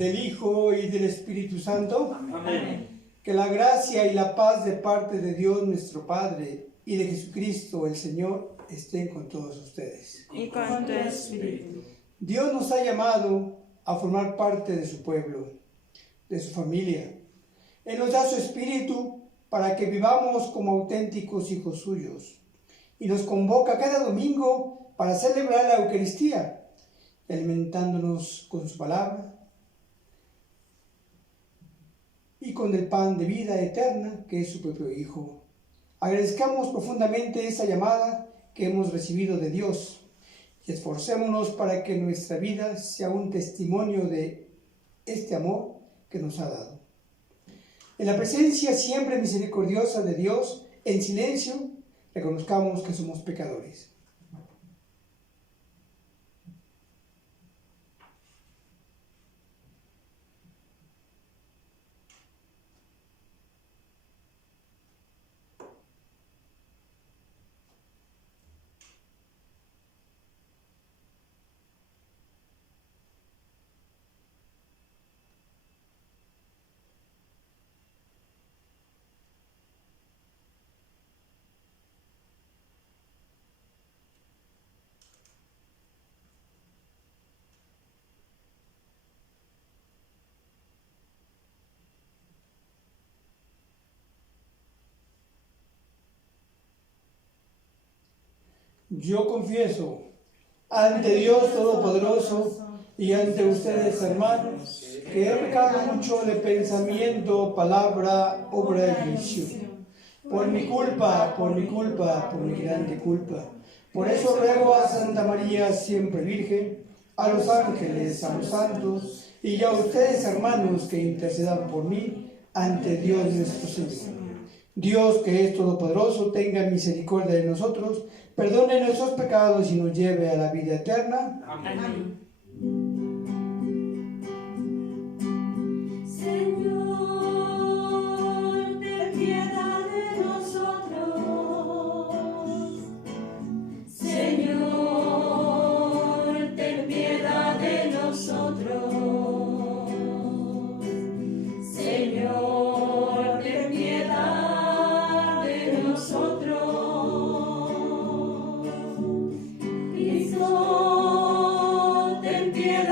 del Hijo y del Espíritu Santo. Amén. Que la gracia y la paz de parte de Dios nuestro Padre y de Jesucristo el Señor estén con todos ustedes. Y con tu espíritu. Dios nos ha llamado a formar parte de su pueblo, de su familia. Él nos da su espíritu para que vivamos como auténticos hijos suyos. Y nos convoca cada domingo para celebrar la Eucaristía, alimentándonos con su palabra y con el pan de vida eterna que es su propio Hijo. Agradezcamos profundamente esa llamada que hemos recibido de Dios y esforcémonos para que nuestra vida sea un testimonio de este amor que nos ha dado. En la presencia siempre misericordiosa de Dios, en silencio, reconozcamos que somos pecadores. Yo confieso ante Dios Todopoderoso y ante ustedes, hermanos, que he pecado mucho de pensamiento, palabra, obra y juicio. Por mi culpa, por mi grande culpa. Por eso ruego a Santa María, siempre Virgen, a los ángeles, a los santos, y a ustedes, hermanos, que intercedan por mí ante Dios nuestro Señor. Dios, que es todopoderoso, tenga misericordia de nosotros, perdone nuestros pecados y nos lleve a la vida eterna. Amén. Señor, ten piedad de nosotros. Señor, ten piedad de nosotros. Señor, ten piedad de nosotros. Cristo, ten piedad.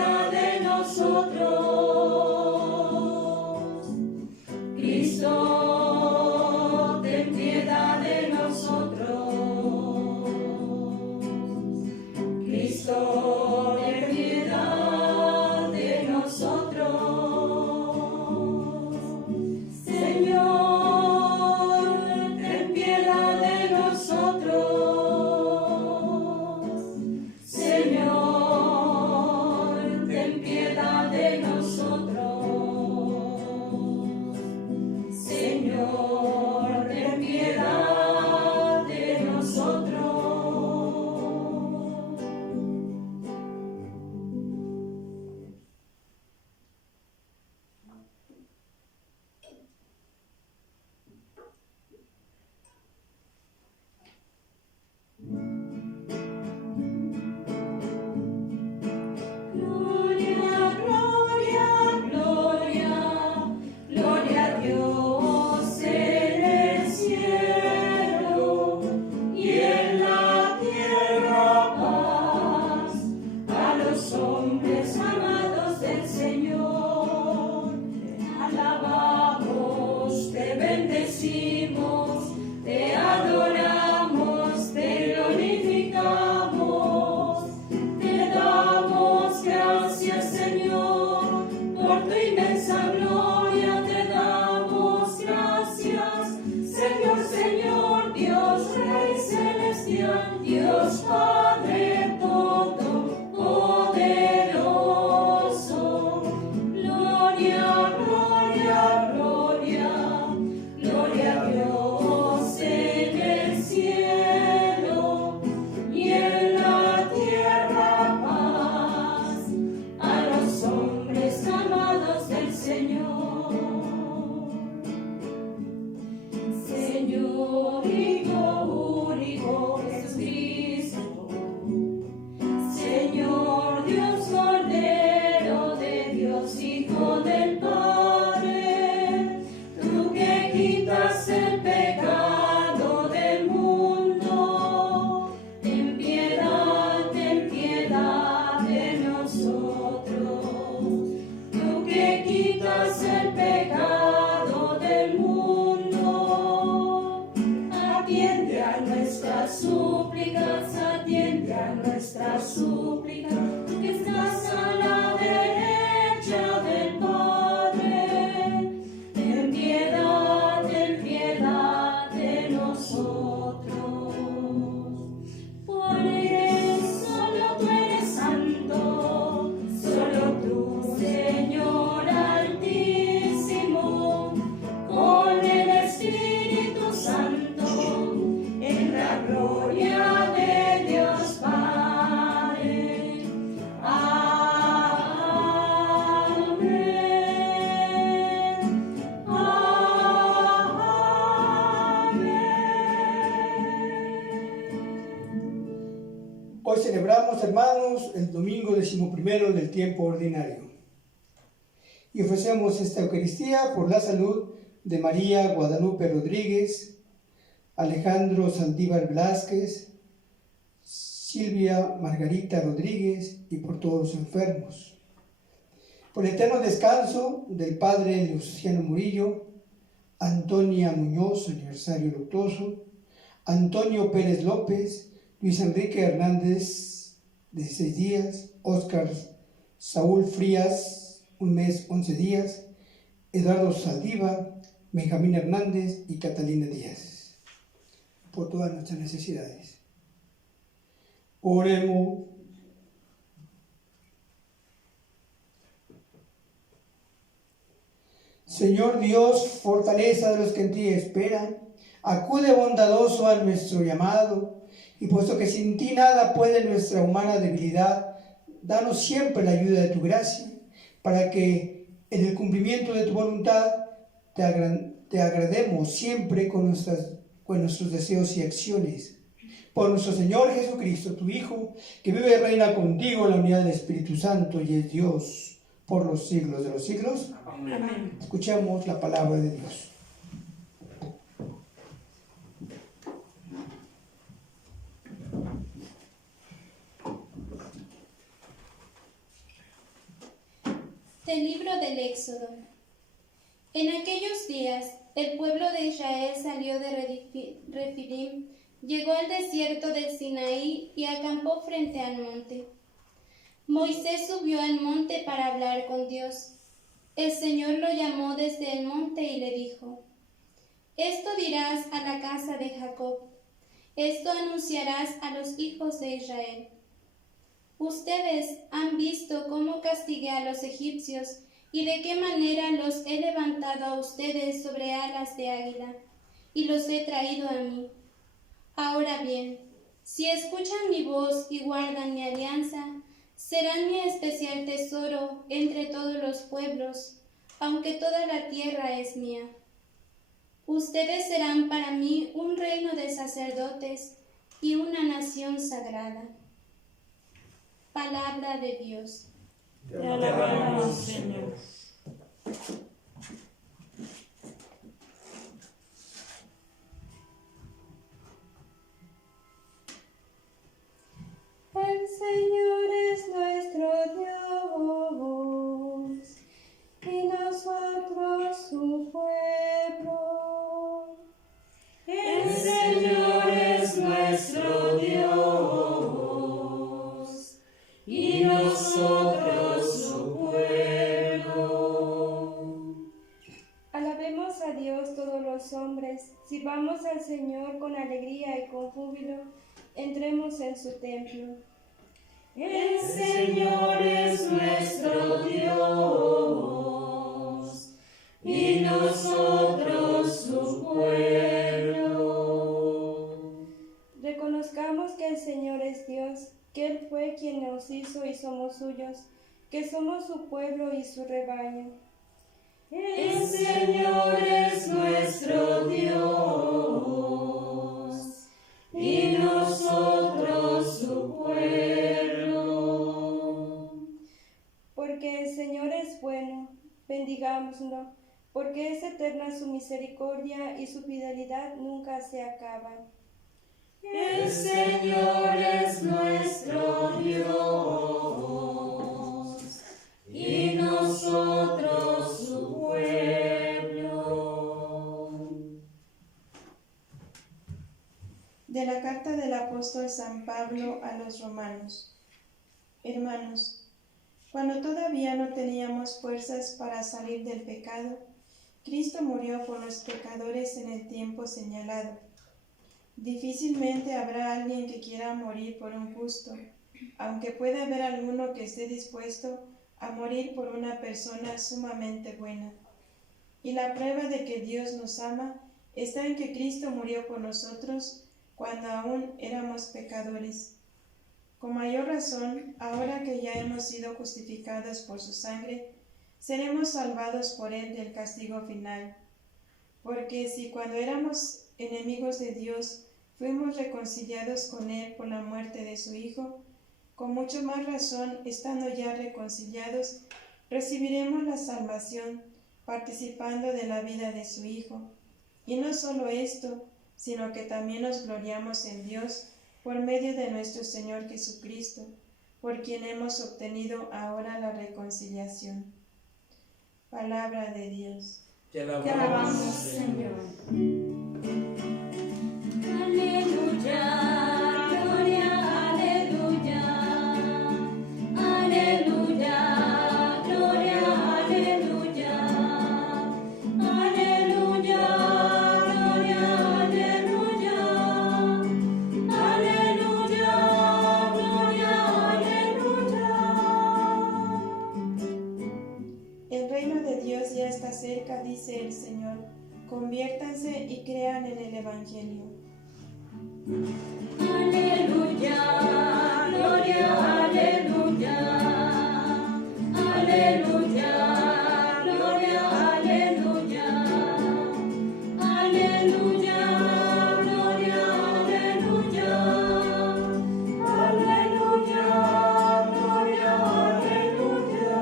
Celebramos, hermanos, el domingo 11 del tiempo ordinario. Y ofrecemos esta Eucaristía por la salud de María Guadalupe Rodríguez, Alejandro Saldívar Velázquez, Silvia Margarita Rodríguez y por todos los enfermos. Por el eterno descanso del Padre Luciano Murillo, Antonia Muñoz, aniversario luctuoso, Antonio Pérez López, Luis Enrique Hernández, 16 días, Óscar Saúl Frías, 1 mes, 11 días, Eduardo Saldívar, Benjamín Hernández y Catalina Díaz, por todas nuestras necesidades. Oremos. Señor Dios, fortaleza de los que en ti esperan, acude bondadoso a nuestro llamado, y puesto que sin ti nada puede nuestra humana debilidad, danos siempre la ayuda de tu gracia, para que en el cumplimiento de tu voluntad te agrademos siempre con nuestros deseos y acciones. Por nuestro Señor Jesucristo, tu Hijo, que vive y reina contigo en la unidad del Espíritu Santo y es Dios por los siglos de los siglos. Amén. Escuchamos la palabra de Dios. Del libro del Éxodo. En aquellos días, el pueblo de Israel salió de Refidim, llegó al desierto del Sinaí y acampó frente al monte. Moisés subió al monte para hablar con Dios. El Señor lo llamó desde el monte y le dijo: Esto dirás a la casa de Jacob, esto anunciarás a los hijos de Israel. Ustedes han visto cómo castigué a los egipcios y de qué manera los he levantado a ustedes sobre alas de águila y los he traído a mí. Ahora bien, si escuchan mi voz y guardan mi alianza, serán mi especial tesoro entre todos los pueblos, aunque toda la tierra es mía. Ustedes serán para mí un reino de sacerdotes y una nación sagrada. Palabra de Dios. Te alabamos, Señor. El Señor es nuestro Dios y nosotros su pueblo. El Señor es nuestro Dios y nosotros su pueblo. Alabemos a Dios todos los hombres, sirvamos al Señor con alegría y con júbilo, entremos en su templo. El Señor es nuestro Dios y nosotros su pueblo. Reconozcamos que el Señor es Dios, que Él fue quien nos hizo y somos suyos, que somos su pueblo y su rebaño. El Señor es nuestro Dios y nosotros su pueblo. Porque el Señor es bueno, bendigámoslo, porque es eterna su misericordia y su fidelidad nunca se acaban. El Señor es nuestro Dios y nosotros su pueblo. De la carta del apóstol San Pablo a los romanos. Hermanos, cuando todavía no teníamos fuerzas para salir del pecado, Cristo murió por los pecadores en el tiempo señalado. Difícilmente habrá alguien que quiera morir por un justo, aunque pueda haber alguno que esté dispuesto a morir por una persona sumamente buena. Y la prueba de que Dios nos ama está en que Cristo murió por nosotros cuando aún éramos pecadores. Con mayor razón, ahora que ya hemos sido justificados por su sangre, seremos salvados por él del castigo final. Porque si cuando éramos enemigos de Dios fuimos reconciliados con él por la muerte de su Hijo, Con mucho más razón, estando ya reconciliados, recibiremos la salvación participando de la vida de su Hijo. Y no solo esto, sino que también nos gloriamos en Dios por medio de nuestro Señor Jesucristo, por quien hemos obtenido ahora la reconciliación. Palabra de Dios. Te alabamos, Señor. Aleluya, gloria, aleluya. Aleluya, gloria, aleluya. Aleluya, gloria, aleluya. Aleluya, gloria, aleluya. El reino de Dios ya está cerca, dice el Señor. Conviértanse y crean en el Evangelio. Aleluya, gloria, aleluya. Aleluya, gloria, aleluya. Aleluya, gloria, aleluya. Aleluya, gloria, aleluya.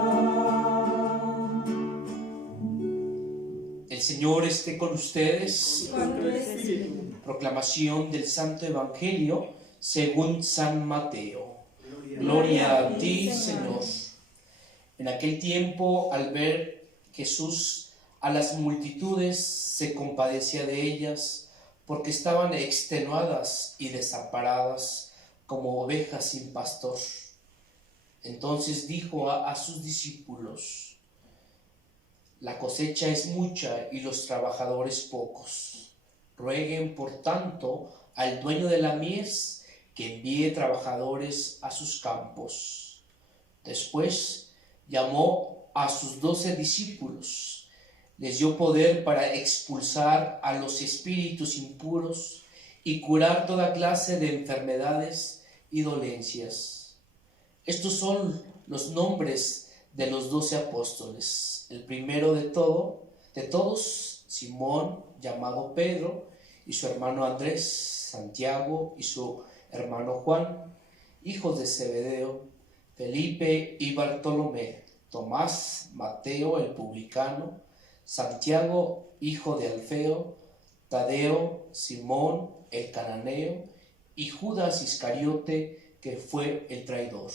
El Señor esté con ustedes. Con tu espíritu. Proclamación del Santo Evangelio según San Mateo. Gloria a ti, Señor. En aquel tiempo, al ver Jesús a las multitudes, se compadecía de ellas, porque estaban extenuadas y desamparadas como ovejas sin pastor. Entonces dijo a sus discípulos: la cosecha es mucha y los trabajadores pocos. Rueguen, por tanto, al dueño de la mies que envíe trabajadores a sus campos. Después llamó a sus 12 discípulos, les dio poder para expulsar a los espíritus impuros y curar toda clase de enfermedades y dolencias. Estos son los nombres de los 12 apóstoles. El primero de todos, Simón, llamado Pedro, y su hermano Andrés, Santiago y su hermano Juan, hijos de Zebedeo, Felipe y Bartolomé, Tomás, Mateo el publicano, Santiago, hijo de Alfeo, Tadeo, Simón el cananeo, y Judas Iscariote, que fue el traidor.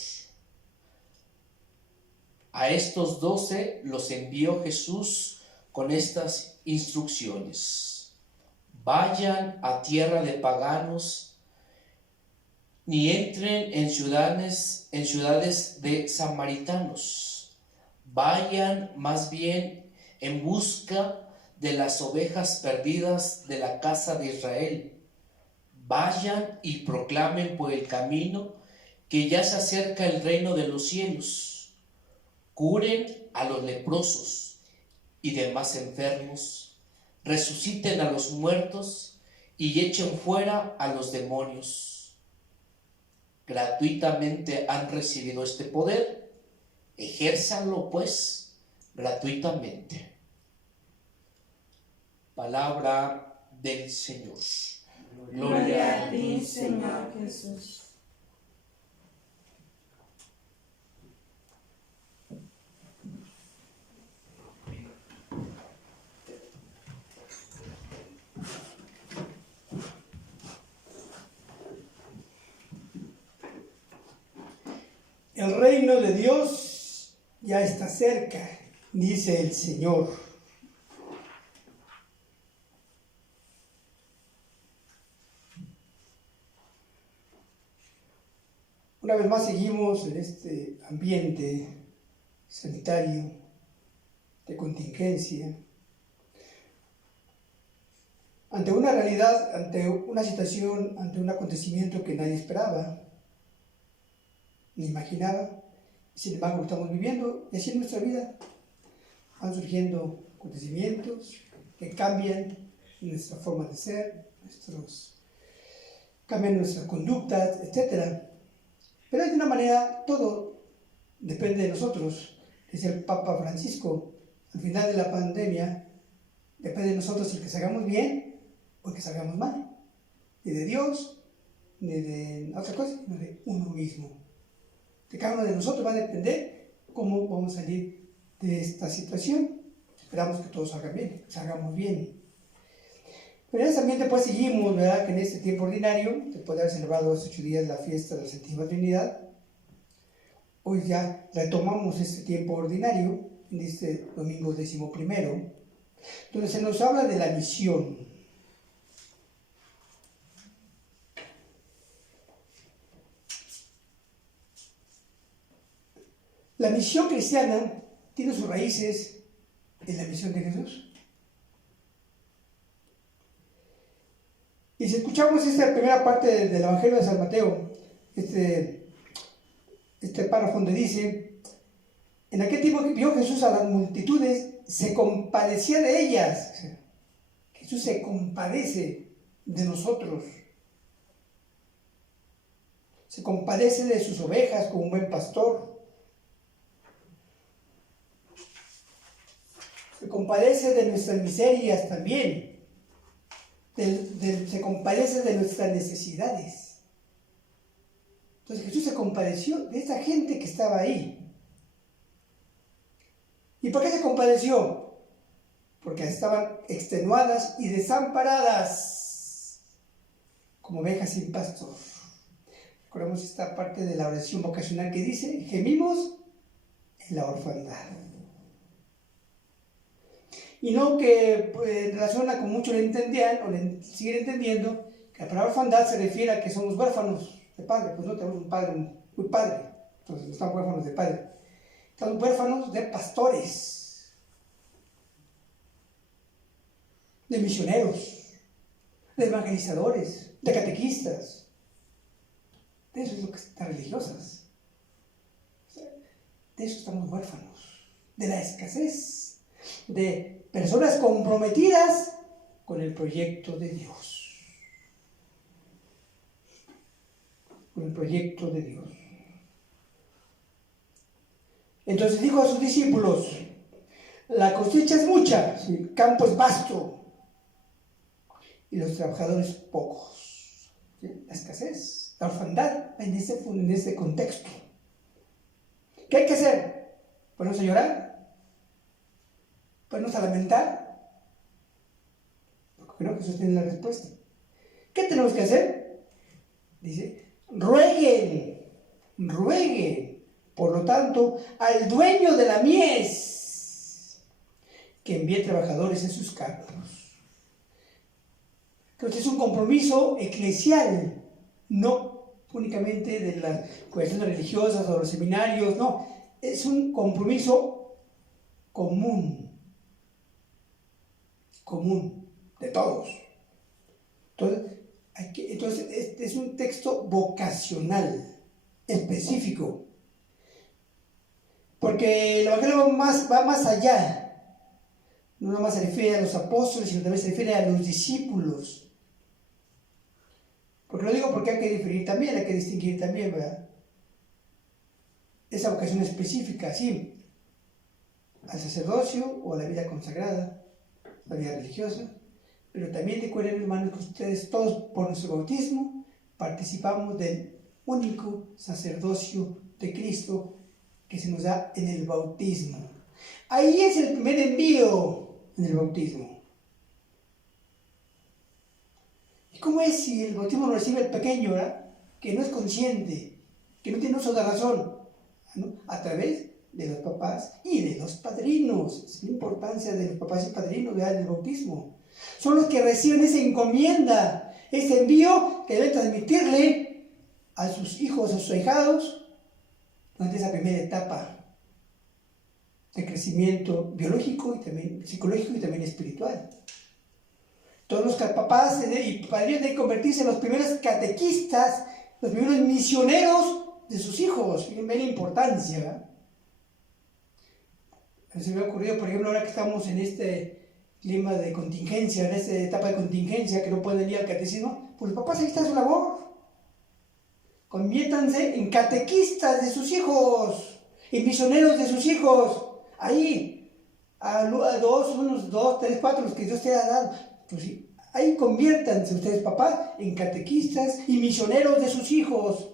A estos 12 los envió Jesús con estas instrucciones: vayan a tierra de paganos, ni entren en ciudades de samaritanos. Vayan más bien en busca de las ovejas perdidas de la casa de Israel. Vayan y proclamen por el camino que ya se acerca el reino de los cielos. Curen a los leprosos y demás enfermos, resuciten a los muertos y echen fuera a los demonios. Gratuitamente han recibido este poder, ejérzanlo pues gratuitamente. Palabra del Señor. Gloria a ti, Señor Jesús. El reino de Dios ya está cerca, dice el Señor. Una vez más seguimos en este ambiente sanitario de contingencia, ante una realidad, ante una situación, ante un acontecimiento que nadie esperaba ni imaginaba. Sin embargo, lo estamos viviendo, y así en nuestra vida van surgiendo acontecimientos que cambian nuestra forma de ser, cambian nuestras conductas, etc. Pero de una manera todo depende de nosotros. Dice el Papa Francisco, al final de la pandemia, depende de nosotros el que salgamos bien o el que salgamos mal. Ni de Dios, ni de otra cosa, sino de uno mismo. De cada uno de nosotros va a depender cómo vamos a salir de esta situación. Esperamos que todos salgamos bien. Pero en este ambiente pues seguimos, ¿verdad? Que en este tiempo ordinario, después de haber celebrado los 8 días la fiesta de la Santísima Trinidad, hoy ya retomamos este tiempo ordinario, en este domingo 11º, donde se nos habla de la misión. La misión cristiana tiene sus raíces en la misión de Jesús. Y si escuchamos esta primera parte del Evangelio de San Mateo, este párrafo donde dice: en aquel tiempo que vio Jesús a las multitudes, se compadecía de ellas. Jesús se compadece de nosotros. Se compadece de sus ovejas como un buen pastor. Se compadece de nuestras miserias también. Se compadece de nuestras necesidades. Entonces Jesús se compadeció de esa gente que estaba ahí. ¿Y por qué se compadeció? Porque estaban extenuadas y desamparadas, como ovejas sin pastor. Recordemos esta parte de la oración vocacional que dice: gemimos en la orfandad. Y no que en relación a como muchos le entendían, o le siguen entendiendo, que la palabra orfandad se refiere a que somos huérfanos de padre. Pues no tenemos un padre muy padre, entonces no estamos huérfanos de padre. Estamos huérfanos de pastores, de misioneros, de evangelizadores, de catequistas. De eso es lo que está religiosas. De eso estamos huérfanos, de la escasez, de personas comprometidas con el proyecto de Dios. Con el proyecto de Dios. Entonces dijo a sus discípulos: la cosecha es mucha, el campo es vasto, y los trabajadores pocos. ¿Sí? La escasez, la orfandad en ese contexto. ¿Qué hay que hacer? ¿Ponernos a llorar? ¿Ponernos a lamentar? Porque creo que eso tiene la respuesta. ¿Qué tenemos que hacer? Dice: rueguen. Por lo tanto, al dueño de la mies, que envíe trabajadores en sus campos. Creo que es un compromiso eclesial, no únicamente de las cuestiones religiosas o los seminarios, no, es un compromiso común de todos. Entonces este es un texto vocacional, específico. Porque el Evangelio va más allá. No nada más se refiere a los apóstoles, sino también se refiere a los discípulos. Porque lo digo porque hay que distinguir también, ¿verdad? Esa vocación específica, sí, al sacerdocio o a la vida consagrada, la vida religiosa. Pero también recuerden, hermanos, que ustedes todos, por nuestro bautismo, participamos del único sacerdocio de Cristo que se nos da en el bautismo. Ahí es el primer envío, en el bautismo. ¿Y cómo es si el bautismo lo recibe el pequeño, ¿verdad? Que no es consciente, que no tiene uso de razón, ¿no? A través de los papás y de los padrinos. Es la importancia de los papás y padrinos, ¿verdad? En el bautismo. Son los que reciben esa encomienda, ese envío que deben transmitirle a sus hijos, a sus ahijados, durante esa primera etapa de crecimiento biológico y también psicológico y también espiritual. Todos los papás y padrinos deben convertirse en los primeros catequistas, los primeros misioneros de sus hijos. Miren la importancia, ¿verdad? Se me ha ocurrido, por ejemplo, ahora que estamos en este clima de contingencia, en esta etapa de contingencia, que no pueden ir al catecismo, pues los papás ahí está su labor. Conviértanse en catequistas de sus hijos, en misioneros de sus hijos, ahí, unos dos, tres, cuatro, los que Dios te ha dado. Pues sí, ahí conviértanse ustedes, papás, en catequistas y misioneros de sus hijos.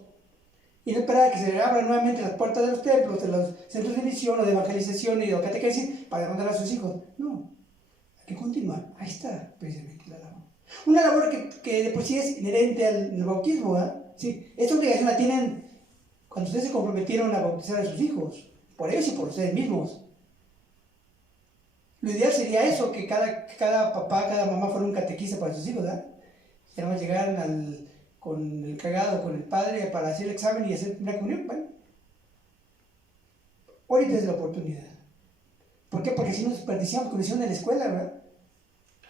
y no esperar a que se abran nuevamente las puertas de los templos, de los centros de misión o de evangelización y de catequesis para mandar a sus hijos. No, hay que continuar. Ahí está precisamente la labor. Una labor que de por sí es inherente al bautismo, ¿verdad? Sí, esta obligación la tienen cuando ustedes se comprometieron a bautizar a sus hijos, por ellos y por ustedes mismos. Lo ideal sería eso, que cada papá, cada mamá fuera un catequista para sus hijos, ¿verdad? Y además llegaran con el cagado, con el padre, para hacer el examen y hacer una comunión. Bueno, ahorita es la oportunidad. ¿Por qué? Porque si nos desperdiciamos condición en la escuela, ¿verdad?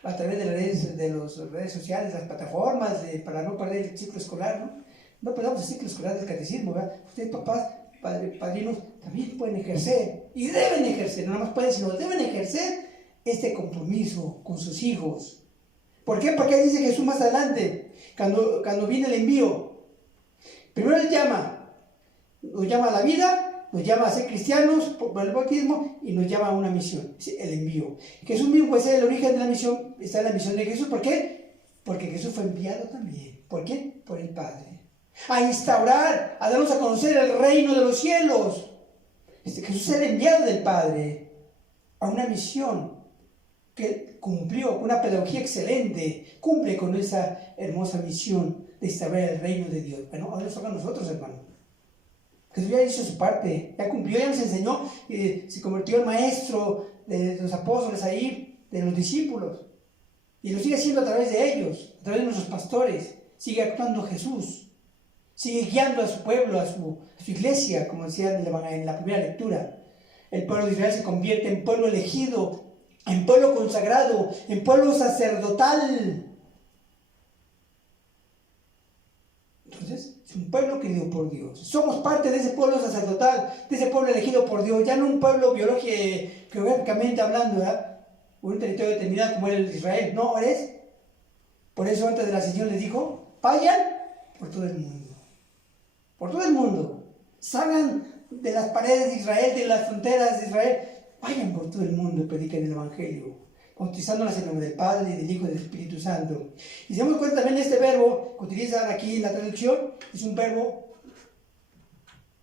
A través de las redes sociales, las plataformas, para no perder el ciclo escolar, ¿no? No perdamos el ciclo escolar del catecismo, ¿verdad? Ustedes, papás, padrinos, también pueden ejercer, y deben ejercer, no nada más pueden, sino deben ejercer este compromiso con sus hijos. ¿Por qué? Porque dice Jesús más adelante, cuando viene el envío, primero Él nos llama a la vida, nos llama a ser cristianos por el bautismo y nos llama a una misión, el envío. Jesús mismo es el origen de la misión, está en la misión de Jesús. ¿Por qué? Porque Jesús fue enviado también. ¿Por qué? Por el Padre. A instaurar, a darnos a conocer el reino de los cielos. Jesús es el enviado del Padre a una misión que cumplió con una pedagogía excelente, cumple con esa hermosa misión de instaurar el reino de Dios. Bueno, ahora nos toca a nosotros, hermano. Jesús ya hizo su parte, ya cumplió, ya nos enseñó, se convirtió en maestro de los apóstoles ahí, de los discípulos. Y lo sigue haciendo a través de ellos, a través de nuestros pastores. Sigue actuando Jesús. Sigue guiando a su pueblo, a su iglesia, como decía en la primera lectura. El pueblo de Israel se convierte en pueblo elegido, en pueblo consagrado, en pueblo sacerdotal. Entonces, es un pueblo querido por Dios. Somos parte de ese pueblo sacerdotal, de ese pueblo elegido por Dios. Ya no un pueblo geográficamente hablando, ¿verdad? Un territorio determinado como era el de Israel. No, ahora es. Por eso antes de la ascensión les dijo, vayan por todo el mundo. Por todo el mundo. Salgan de las paredes de Israel, de las fronteras de Israel. Vayan por todo el mundo y prediquen el Evangelio, bautizándolas en nombre del Padre, y del Hijo y del Espíritu Santo. Y se damos cuenta también de este verbo que utilizan aquí en la traducción, es un verbo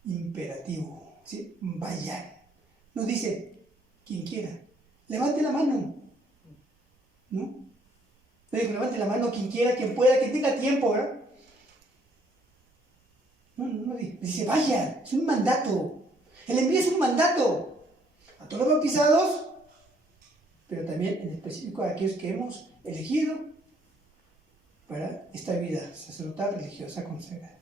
imperativo, ¿sí? Vayan. Nos dice, quien quiera, levante la mano, ¿no? No dijo, levante la mano quien quiera, quien pueda, quien tenga tiempo, ¿verdad? No dice, vaya, es un mandato. El envío es un mandato a todos los bautizados, pero también en específico a aquellos que hemos elegido para esta vida sacerdotal, religiosa, consagrada.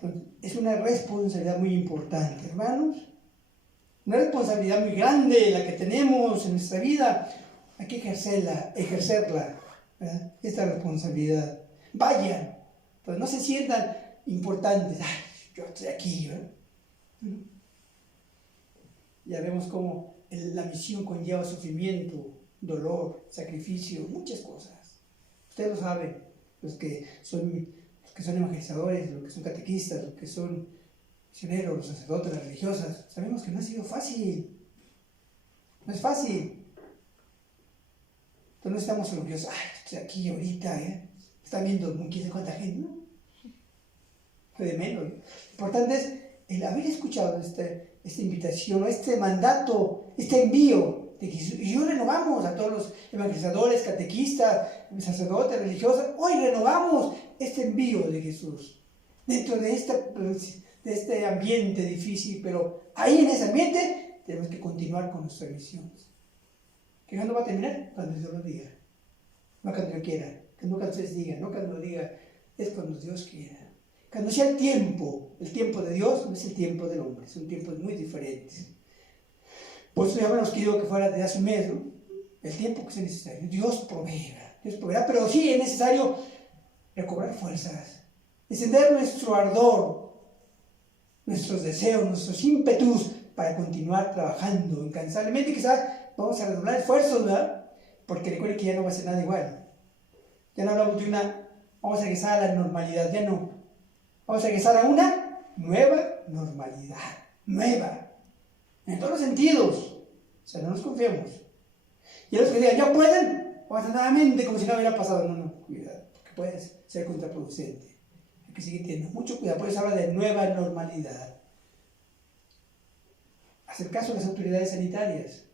Entonces, es una responsabilidad muy importante, hermanos. Una responsabilidad muy grande la que tenemos en nuestra vida. Hay que ejercerla, ¿verdad? Esta responsabilidad. Vayan, pues no se sientan importantes. Ay, yo estoy aquí, ¿verdad? Ya vemos cómo la misión conlleva sufrimiento, dolor, sacrificio, muchas cosas. Ustedes lo saben, los que son evangelizadores, los que son catequistas, los que son misioneros, los sacerdotes, las religiosas. Sabemos que no ha sido fácil. No es fácil. Entonces no estamos orgullosos. Ay, estoy aquí ahorita, Están viendo quién sabe cuánta gente, ¿no? Fue de menos. Lo importante es el haber escuchado esta invitación, este mandato, este envío de Jesús. Y hoy renovamos a todos los evangelizadores, catequistas, sacerdotes, religiosas. Hoy renovamos este envío de Jesús dentro de este ambiente difícil, pero ahí en ese ambiente tenemos que continuar con nuestra misión. ¿Que cuándo va a terminar? Cuando Dios lo diga. No cuando yo quiera, que no cuando ustedes digan, no cuando lo diga, es cuando Dios quiera. Cuando sea el tiempo de Dios no es el tiempo del hombre, son tiempos muy diferentes. Por eso ya habíamos querido que fuera de hace un mes, ¿no? El tiempo que sea necesario. Dios proveerá, pero sí es necesario recobrar fuerzas, encender nuestro ardor, nuestros deseos, nuestros ímpetus para continuar trabajando incansablemente. Quizás vamos a redoblar esfuerzos, ¿verdad? Porque recuerden que ya no va a ser nada igual. Ya no hablamos de vamos a regresar a la normalidad, ya no. Vamos a regresar a una nueva normalidad, nueva, en todos los sentidos. O sea, no nos confiemos. Y a los que digan, ya pueden, o nuevamente como si no hubiera pasado. No, cuidado, porque puede ser contraproducente. Hay que sigue teniendo mucho cuidado, por eso habla de nueva normalidad. Hacer caso a las autoridades sanitarias,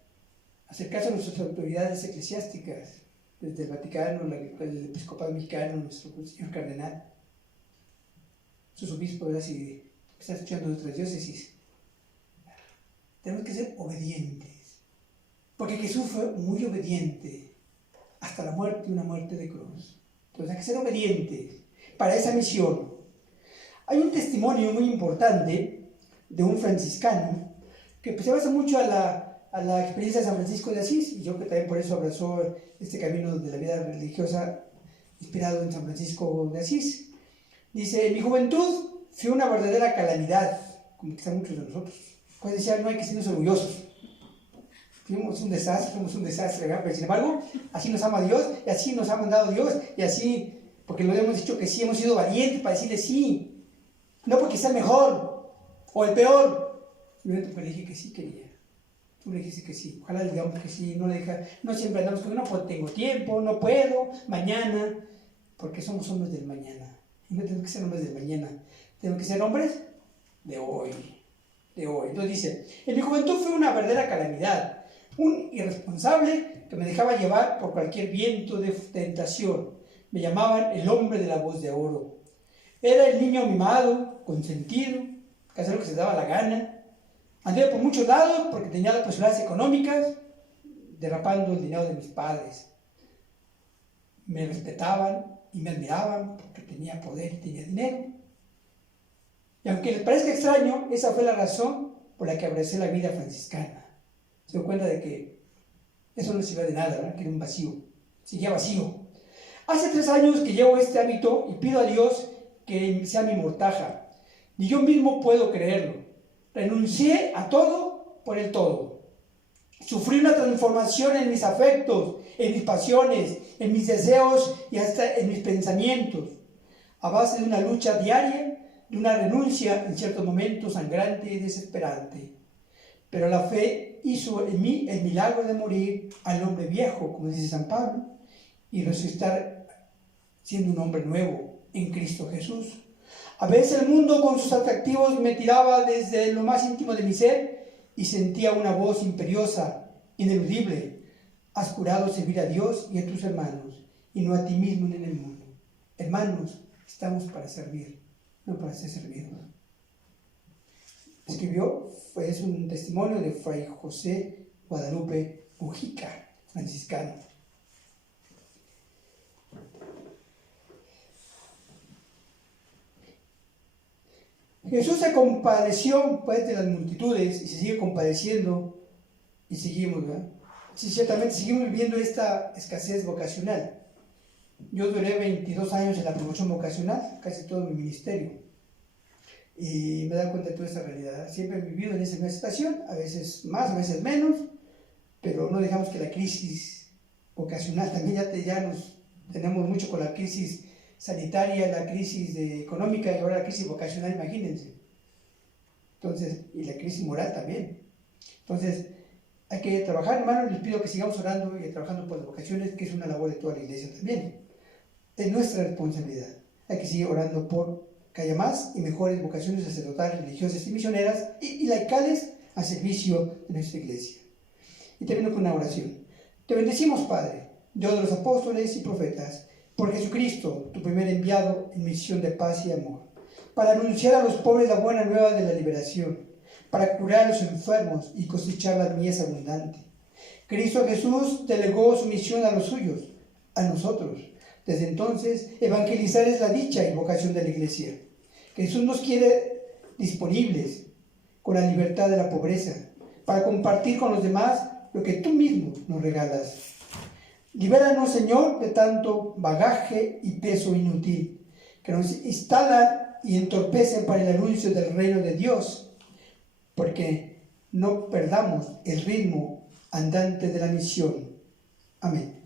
hacer caso a nuestras autoridades eclesiásticas, desde el Vaticano, el Episcopado Mexicano, nuestro señor cardenal, sus obispos, ¿verdad? Si están escuchando nuestras diócesis. Tenemos que ser obedientes, porque Jesús fue muy obediente hasta la muerte, una muerte de cruz. Entonces hay que ser obedientes para esa misión. Hay un testimonio muy importante de un franciscano que se basa mucho a la experiencia de San Francisco de Asís, y yo que también por eso abrazó este camino de la vida religiosa inspirado en San Francisco de Asís. Dice: en mi juventud fue una verdadera calamidad, como quizá muchos de nosotros. Pues decía, no hay que sernos orgullosos. Somos un desastre, ¿verdad? Pero sin embargo, así nos ama Dios, y así nos ha mandado Dios, y así, porque lo hemos dicho que sí, hemos sido valientes para decirle sí. No porque sea el mejor, o el peor, simplemente porque le dije que sí quería. Tú le dijiste que sí, ojalá le digamos que sí, no siempre andamos con no tengo tiempo, no puedo, mañana, porque somos hombres del mañana. Y no tenemos que ser hombres del mañana, tenemos que ser hombres de hoy. Entonces dice: en mi juventud fue una verdadera calamidad, un irresponsable que me dejaba llevar por cualquier viento de tentación. Me llamaban el hombre de la voz de oro. Era el niño mimado, consentido, que hacía lo que se daba la gana. Anduve por muchos lados porque tenía las posibilidades económicas, derrapando el dinero de mis padres. Me respetaban y me admiraban porque tenía poder y tenía dinero. Y aunque les parezca extraño, esa fue la razón por la que abracé la vida franciscana. Se dio cuenta de que eso no sirve de nada, ¿verdad? Que era un vacío, seguía vacío. Hace 3 años que llevo este hábito y pido a Dios que sea mi mortaja. Ni yo mismo puedo creerlo. Renuncié a todo por el todo. Sufrí una transformación en mis afectos, en mis pasiones, en mis deseos y hasta en mis pensamientos, a base de una lucha diaria, de una renuncia en ciertos momentos sangrante y desesperante. Pero la fe hizo en mí el milagro de morir al hombre viejo, como dice San Pablo, y resucitar siendo un hombre nuevo en Cristo Jesús. A veces el mundo con sus atractivos me tiraba desde lo más íntimo de mi ser y sentía una voz imperiosa, ineludible: has jurado servir a Dios y a tus hermanos, y no a ti mismo ni en el mundo. Hermanos, estamos para servir, no para ser servidos. Escribió, es un testimonio de Fray José Guadalupe Mujica, franciscano. Jesús se compadeció pues de las multitudes y se sigue compadeciendo y seguimos, ¿verdad? Sí, ciertamente seguimos viviendo esta escasez vocacional. Yo duré 22 años en la promoción vocacional, casi todo mi ministerio, y me he dado cuenta de toda esta realidad. Siempre he vivido en esa misma situación, a veces más, a veces menos, pero no dejamos que la crisis vocacional, también ya nos tenemos mucho con la crisis sanitaria, la crisis económica y ahora la crisis vocacional, imagínense. Entonces, y la crisis moral también. Entonces, hay que trabajar, hermanos, les pido que sigamos orando y trabajando por las vocaciones, que es una labor de toda la iglesia también. Es nuestra responsabilidad. Hay que seguir orando por que haya más y mejores vocaciones sacerdotales, religiosas y misioneras y laicales al servicio de nuestra iglesia. Y termino con una oración. Te bendecimos, Padre, Dios de los apóstoles y profetas, por Jesucristo, tu primer enviado en misión de paz y amor, para anunciar a los pobres la buena nueva de la liberación, para curar a los enfermos y cosechar la mies abundante. Cristo Jesús delegó su misión a los suyos, a nosotros. Desde entonces, evangelizar es la dicha y vocación de la iglesia. Jesús nos quiere disponibles, con la libertad de la pobreza, para compartir con los demás lo que tú mismo nos regalas. Libéranos, Señor, de tanto bagaje y peso inútil que nos instalan y entorpecen para el anuncio del reino de Dios, porque no perdamos el ritmo andante de la misión. Amén.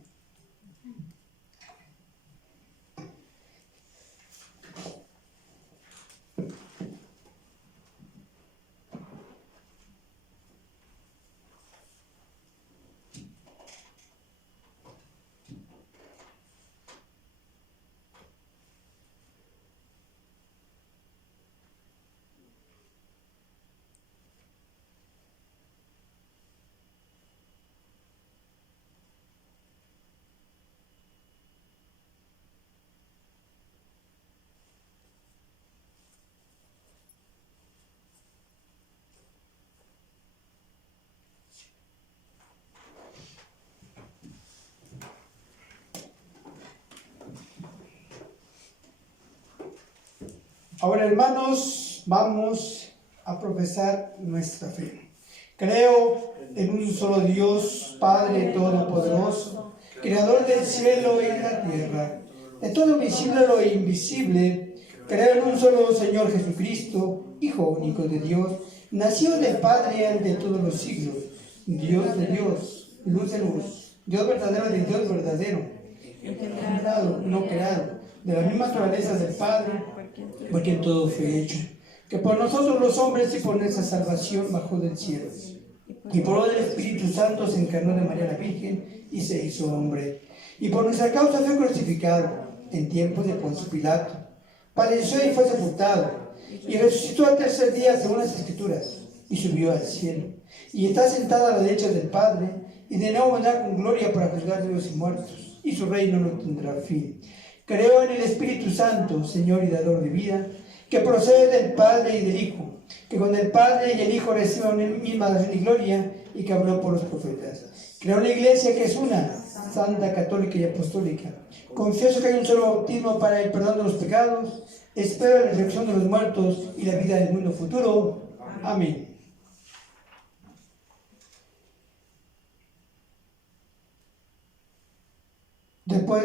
Ahora, hermanos, vamos a profesar nuestra fe. Creo en un solo Dios, Padre Todopoderoso, Creador del cielo y de la tierra, de todo visible lo invisible. Creo en un solo Señor Jesucristo, Hijo único de Dios, nacido del Padre ante todos los siglos, Dios de Dios, luz de luz, Dios verdadero de Dios verdadero, engendrado, no creado, de la misma naturaleza del Padre, por quien todo fue hecho, que por nosotros los hombres y por nuestra salvación bajó del cielo, y por obra del Espíritu Santo se encarnó de María la Virgen y se hizo hombre, y por nuestra causa fue crucificado en tiempos de Poncio Pilato, padeció y fue sepultado, y resucitó al tercer día según las Escrituras, y subió al cielo, y está sentado a la derecha del Padre, y de nuevo vendrá con gloria para juzgar a vivos y muertos, y su reino no tendrá fin. Creo en el Espíritu Santo, Señor y dador de vida, que procede del Padre y del Hijo, que con el Padre y el Hijo reciban una misma razón y gloria, y que habló por los profetas. Creo en la Iglesia, que es una, santa, católica y apostólica. Confieso que hay un solo bautismo para el perdón de los pecados. Espero la resurrección de los muertos y la vida del mundo futuro. Amén. Después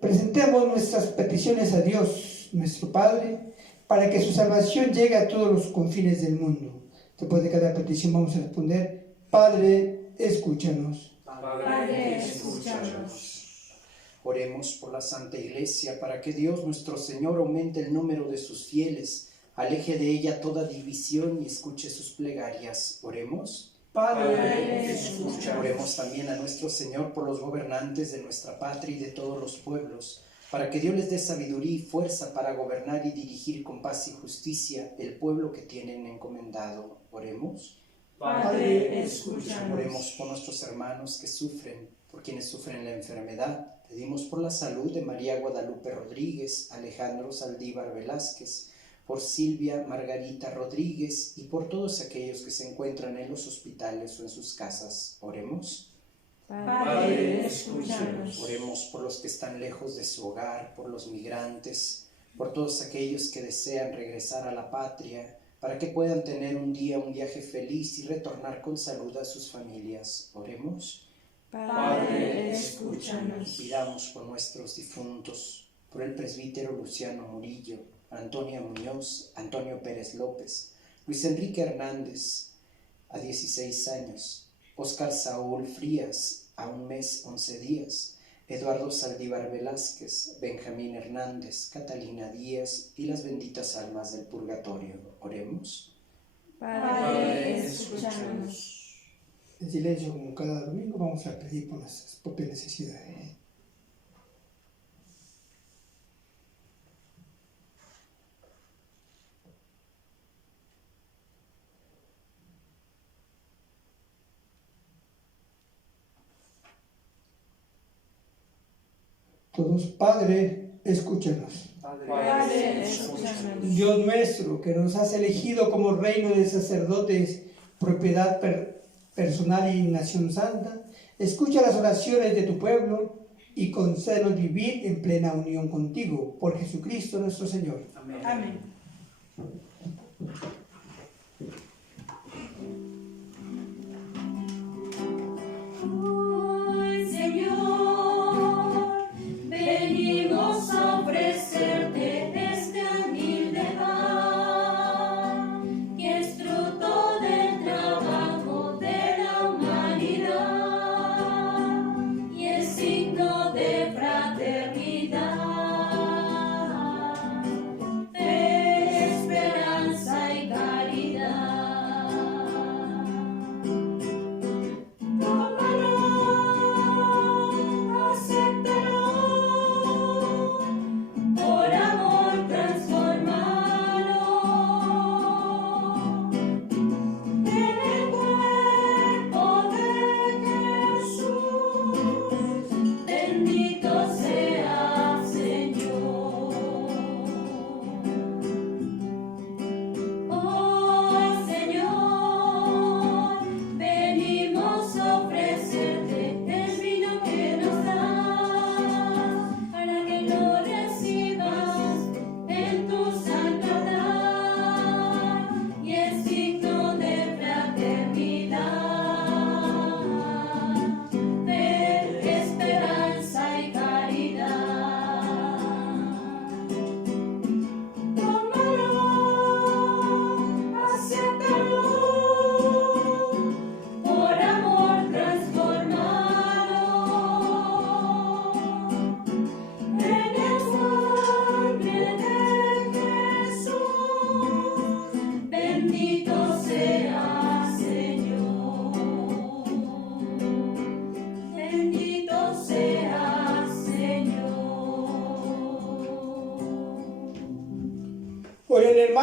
presentemos nuestras peticiones a Dios, nuestro Padre, para que su salvación llegue a todos los confines del mundo. Después de cada petición vamos a responder: Padre, escúchanos. Padre, escúchanos. Oremos por la Santa Iglesia, para que Dios nuestro Señor aumente el número de sus fieles, aleje de ella toda división y escuche sus plegarias. Oremos. Padre, escucha. Oremos también a nuestro Señor por los gobernantes de nuestra patria y de todos los pueblos, para que Dios les dé sabiduría y fuerza para gobernar y dirigir con paz y justicia el pueblo que tienen encomendado. Oremos. Padre, escúchanos. Oremos por nuestros hermanos que sufren, por quienes sufren la enfermedad. Pedimos por la salud de María Guadalupe Rodríguez, Alejandro Saldívar Velázquez, por Silvia Margarita Rodríguez y por todos aquellos que se encuentran en los hospitales o en sus casas. Oremos. Padre, escúchanos. Oremos por los que están lejos de su hogar, por los migrantes, por todos aquellos que desean regresar a la patria, para que puedan tener un viaje feliz y retornar con salud a sus familias. Oremos. Padre, escúchanos. Pidamos por nuestros difuntos, por el presbítero Luciano Murillo, Antonia Muñoz, Antonio Pérez López, Luis Enrique Hernández, a 16 años, Óscar Saúl Frías, a 1 mes 11 días, Eduardo Saldívar Velázquez, Benjamín Hernández, Catalina Díaz y las benditas almas del purgatorio. Oremos. Padre, escúchanos. En silencio, como cada domingo, vamos a pedir por nuestras propias necesidades. Todos, Padre, escúchanos. Padre, escúchanos. Dios nuestro, que nos has elegido como reino de sacerdotes, propiedad personal y nación santa, escucha las oraciones de tu pueblo y concédenos vivir en plena unión contigo, por Jesucristo nuestro Señor. Amén. Amén. Hoy, Señor, venimos a ofrecerte este humilde pan, que es fruto del trabajo de la humanidad y es signo de fraternidad, fe, esperanza y caridad.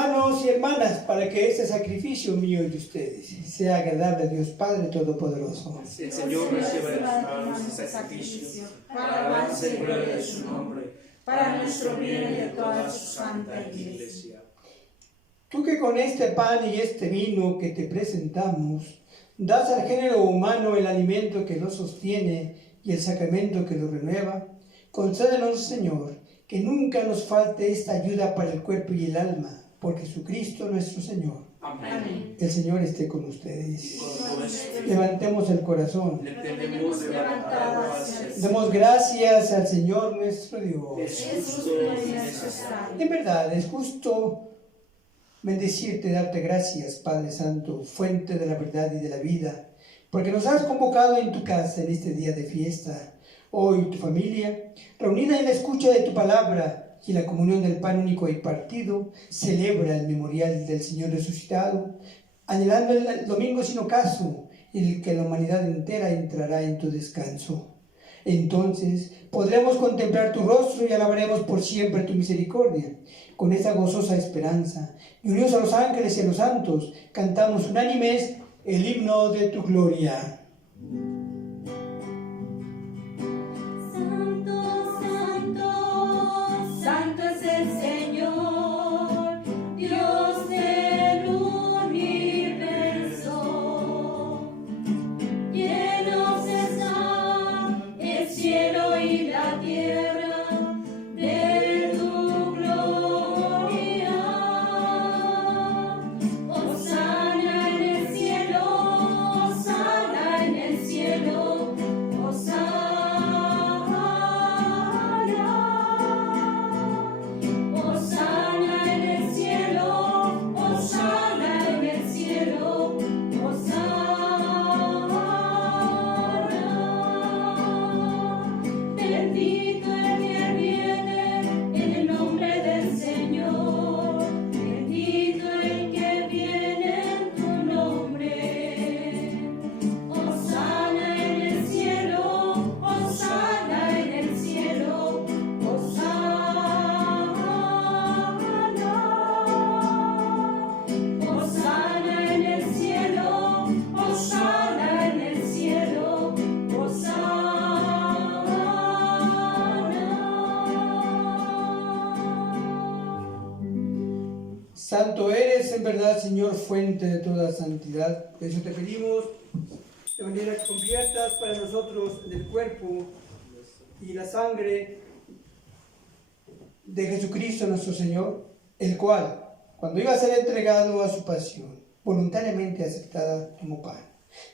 hermanos y hermanas, para que este sacrificio mío y de ustedes sea agradable a Dios Padre Todopoderoso. El Señor reciba de tus manos este sacrificio para alabanza y gloria de su nombre, para nuestro bien y de toda su santa iglesia. Tú que con este pan y este vino que te presentamos, das al género humano el alimento que lo sostiene y el sacramento que lo renueva, concédenos, Señor, que nunca nos falte esta ayuda para el cuerpo y el alma, por Jesucristo nuestro Señor. Amén. El Señor esté con ustedes. Con tu espíritu Levantemos el corazón. le tenemos levantado hacia el Señor. Demos gracias al Señor nuestro Dios. Es justo y necesario. En verdad, es justo bendecirte, darte gracias, Padre Santo, fuente de la verdad y de la vida, porque nos has convocado en tu casa en este día de fiesta. Hoy tu familia, reunida en la escucha de tu palabra y en la comunión del pan único y partido, celebra el memorial del Señor resucitado, anhelando el domingo sin ocaso, en el que la humanidad entera entrará en tu descanso. Entonces podremos contemplar tu rostro y alabaremos por siempre tu misericordia. Con esa gozosa esperanza, y unidos a los ángeles y a los santos, cantamos unánimes el himno de tu gloria. Santo, santo, santo es el Señor, Dios del universo. Llenos está el cielo y la tierra de tu gloria. Hosana en el cielo, hosana en el cielo, hosana. Hosana en el cielo, hosana en el cielo, hosana. Bendito el que viene en el nombre del Señor, bendito el que viene en tu nombre. Hosana en el cielo, hosana en el cielo, hosana. Hosana en el cielo, hosana en el cielo, hosana. Santo eres en verdad, Señor, fuente de toda santidad. Por eso te pedimos de manera que conviertas para nosotros en el cuerpo y la sangre de Jesucristo nuestro Señor, el cual, cuando iba a ser entregado a su pasión, voluntariamente aceptada como pan.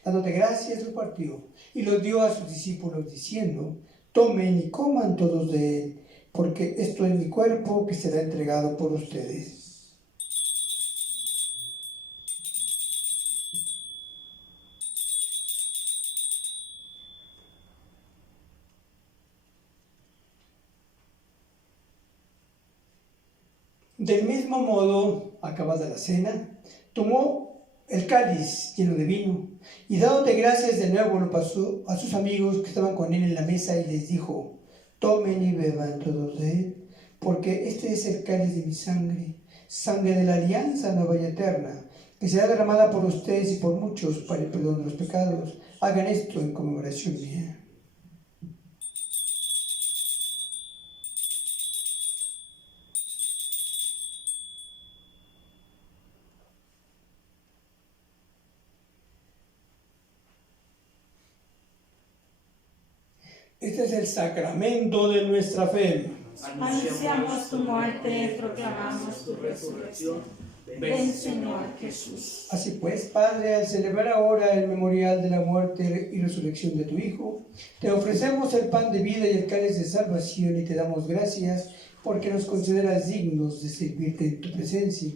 Dándote gracias, lo partió y lo dio a sus discípulos, diciendo: tomen y coman todos de él, porque esto es mi cuerpo que será entregado por ustedes. Del mismo modo, acabada la cena, tomó el cáliz lleno de vino y dándote gracias de nuevo lo pasó a sus amigos que estaban con él en la mesa y les dijo: tomen y beban todos de él, porque este es el cáliz de mi sangre, sangre de la alianza nueva y eterna, que será derramada por ustedes y por muchos para el perdón de los pecados. Hagan esto en conmemoración mía. Este es el sacramento de nuestra fe. Anunciamos tu muerte, proclamamos tu resurrección. Ven, Señor Jesús. Así pues, Padre, al celebrar ahora el memorial de la muerte y resurrección de tu Hijo, te ofrecemos el pan de vida y el cáliz de salvación y te damos gracias porque nos consideras dignos de servirte en tu presencia.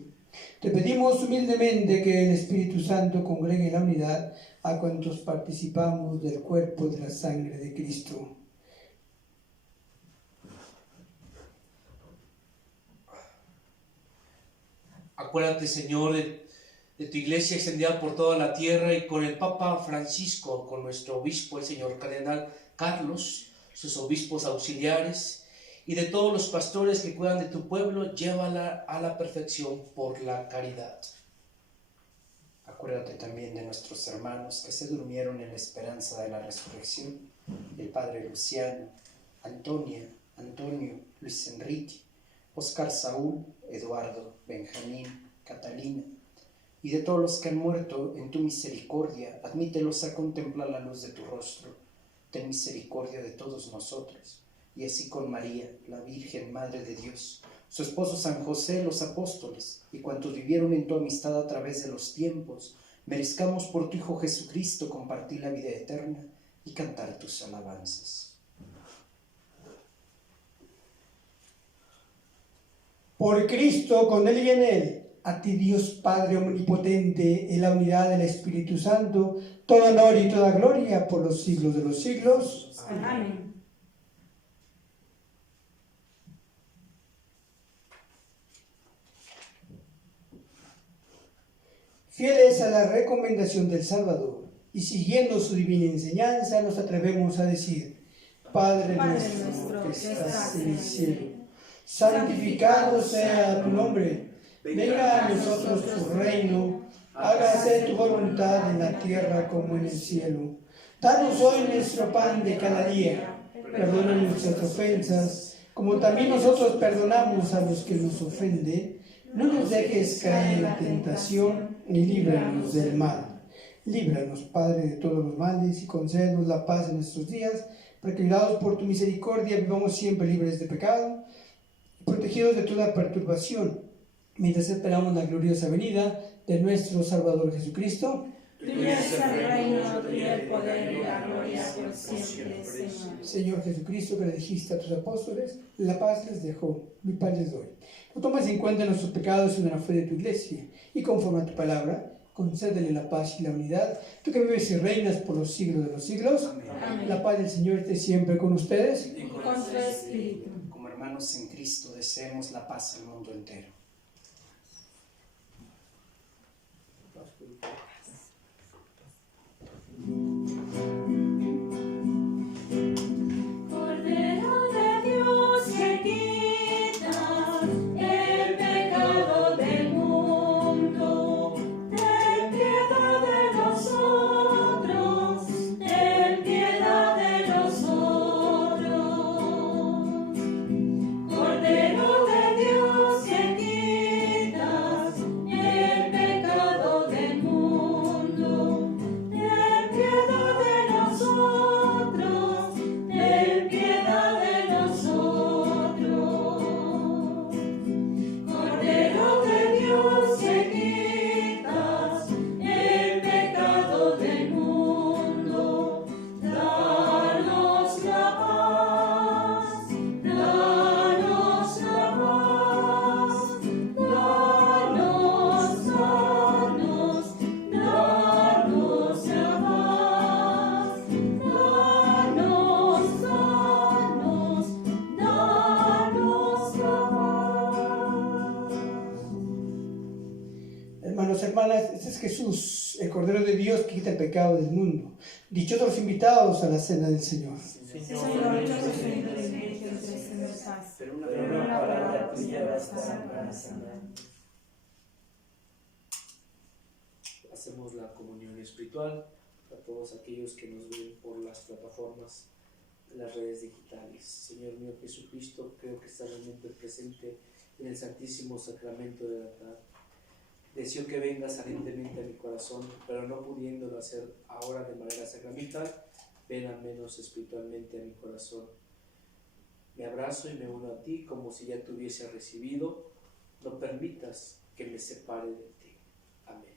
Te pedimos humildemente que el Espíritu Santo congregue en la unidad a cuantos participamos del cuerpo y de la sangre de Cristo. Acuérdate, Señor, de tu iglesia extendida por toda la tierra y con el Papa Francisco, con nuestro obispo, el señor Cardenal Carlos, sus obispos auxiliares y de todos los pastores que cuidan de tu pueblo, llévala a la perfección por la caridad. Acuérdate también de nuestros hermanos que se durmieron en la esperanza de la resurrección, el padre Luciano, Antonia, Antonio, Luis Enrique, Oscar Saúl, Eduardo, Benjamín, Catalina, y de todos los que han muerto en tu misericordia, admítelos a contemplar la luz de tu rostro. Ten misericordia de todos nosotros, y así con María, la Virgen Madre de Dios, su esposo San José, los apóstoles, y cuantos vivieron en tu amistad a través de los tiempos, merezcamos por tu Hijo Jesucristo compartir la vida eterna y cantar tus alabanzas. Por Cristo, con Él y en Él, a ti Dios Padre Omnipotente, en la unidad del Espíritu Santo, todo honor y toda gloria por los siglos de los siglos. Amén. Fieles a la recomendación del Salvador y siguiendo su divina enseñanza, nos atrevemos a decir: Padre nuestro que estás en el cielo, santificado sea tu nombre, venga a nosotros tu reino, hágase tu voluntad en la tierra como en el cielo. Danos hoy nuestro pan de cada día, perdona nuestras ofensas, como también nosotros perdonamos a los que nos ofenden. No nos dejes caer en la tentación, y líbranos del mal. Líbranos, Padre, de todos los males, y concédenos la paz en nuestros días, para que, guiados por tu misericordia, vivamos siempre libres de pecado, protegidos de toda perturbación, mientras esperamos la gloriosa venida de nuestro Salvador Jesucristo. Tuyo es el reino, tuyo el poder y la gloria por siempre, Señor. Señor Jesucristo, que le dijiste a tus apóstoles, la paz les dejo, mi paz les doy. No tomes en cuenta nuestros pecados, sino la fe de tu iglesia, y conforme a tu palabra, concédele la paz y la unidad, tú que vives y reinas por los siglos de los siglos. Amén. La paz del Señor esté siempre con ustedes. Y con su espíritu. Como hermanos en Cristo, deseemos la paz al mundo entero. Cordero de Dios que quitas el pecado del mundo, ten piedad de nosotros, ten piedad de nosotros. Cordero de Dios que quitas el pecado del mundo, ten piedad de nosotros, ten piedad de nosotros. Cordero de Dios que quitas el pecado del mundo, danos la paz, danos la paz, danos, danos, danos la paz, danos, danos la paz. Hermanos, hermanas, este es Jesús, el Cordero de Dios que quita el pecado del mundo. Dichosos los invitados a la cena del Señor. Señor, yo soy de que ustedes me paz, pero una palabra tuya bastará para sanar. Hacemos la comunión espiritual a todos aquellos que nos ven por las plataformas, las redes digitales. Señor mío Jesucristo, creo que estás realmente presente en el Santísimo Sacramento del altar. Deseo que vengas ardientemente a mi corazón, pero no pudiéndolo hacer ahora de manera sacramental, ven al menos espiritualmente a mi corazón. Me abrazo y me uno a ti como si ya te hubiese recibido. No permitas que me separe de ti. Amén.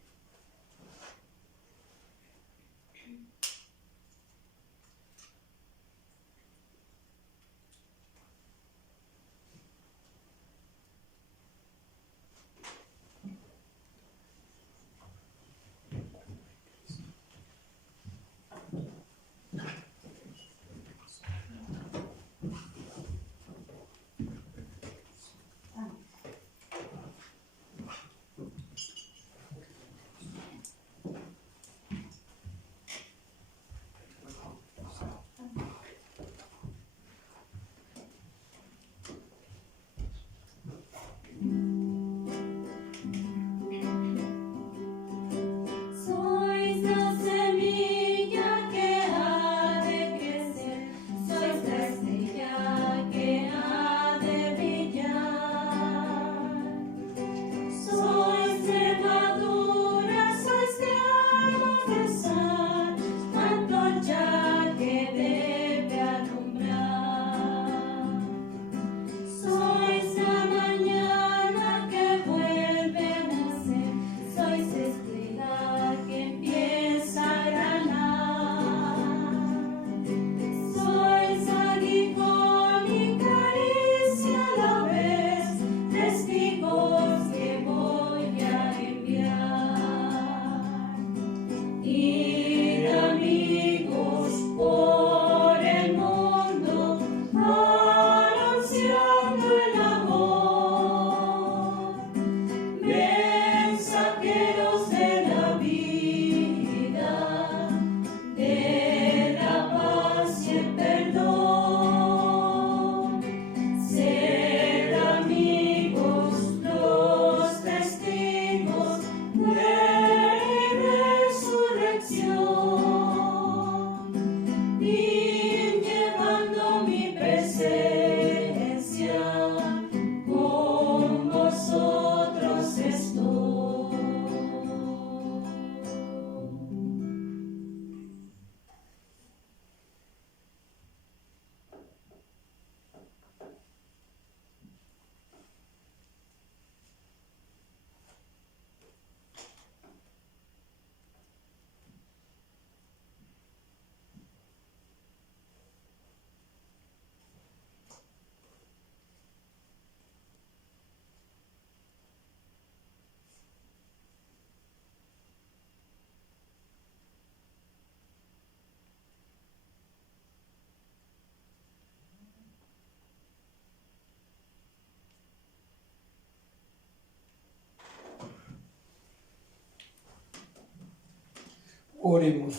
Oremos.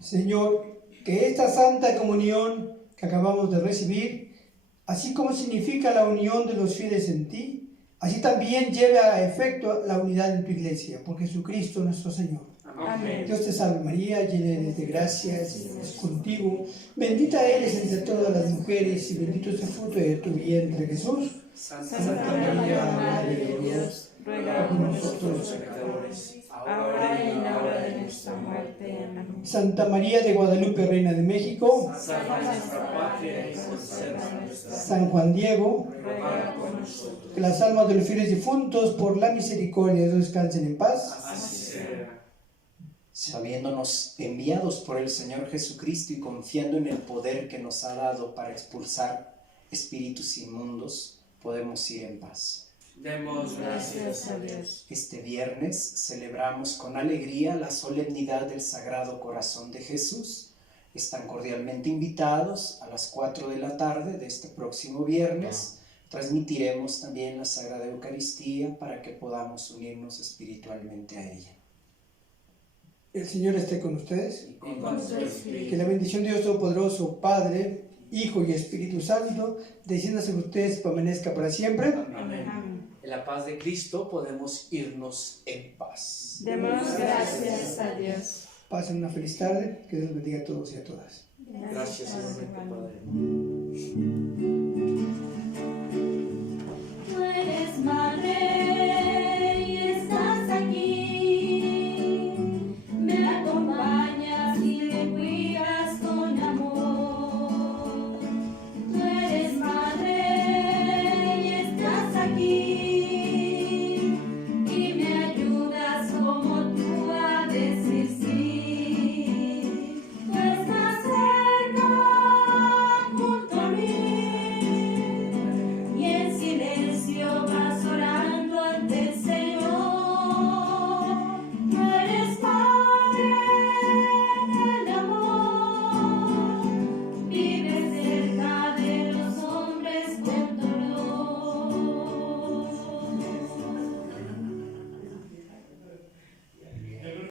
Señor, que esta santa comunión que acabamos de recibir, así como significa la unión de los fieles en ti, así también lleve a efecto la unidad en tu iglesia, por Jesucristo nuestro Señor. Amén. Dios te salve María, llena eres de gracia, el Señor es contigo, bendita eres entre todas las mujeres y bendito es el fruto de tu vientre Jesús. Santa María, Madre de Dios, ruega por nosotros los pecadores, ahora y en la hora de nuestra muerte. Amén. Santa María de Guadalupe, Reina de México, Salva nuestra patria y conserva nuestra fe. San Juan Diego, Ruega por nosotros. que las almas de los fieles difuntos, por la misericordia de Dios, descansen en paz. Así sea. Sabiéndonos enviados por el Señor Jesucristo y confiando en el poder que nos ha dado para expulsar espíritus inmundos, podemos ir en paz. Demos gracias a Dios. Este viernes celebramos con alegría la solemnidad del Sagrado Corazón de Jesús. Están cordialmente invitados a las 4 de la tarde de este próximo viernes. Transmitiremos también la Sagrada Eucaristía para que podamos unirnos espiritualmente a ella. El Señor esté con ustedes. Y con su espíritu. Que la bendición de Dios Todopoderoso, Padre, Hijo y Espíritu Santo, descienda sobre ustedes y permanezca para siempre. Amén. En la paz de Cristo podemos irnos en paz. Demos gracias a Dios. Pasen una feliz tarde. Que Dios bendiga a todos y a todas. Gracias, Igualmente, hermano. Padre.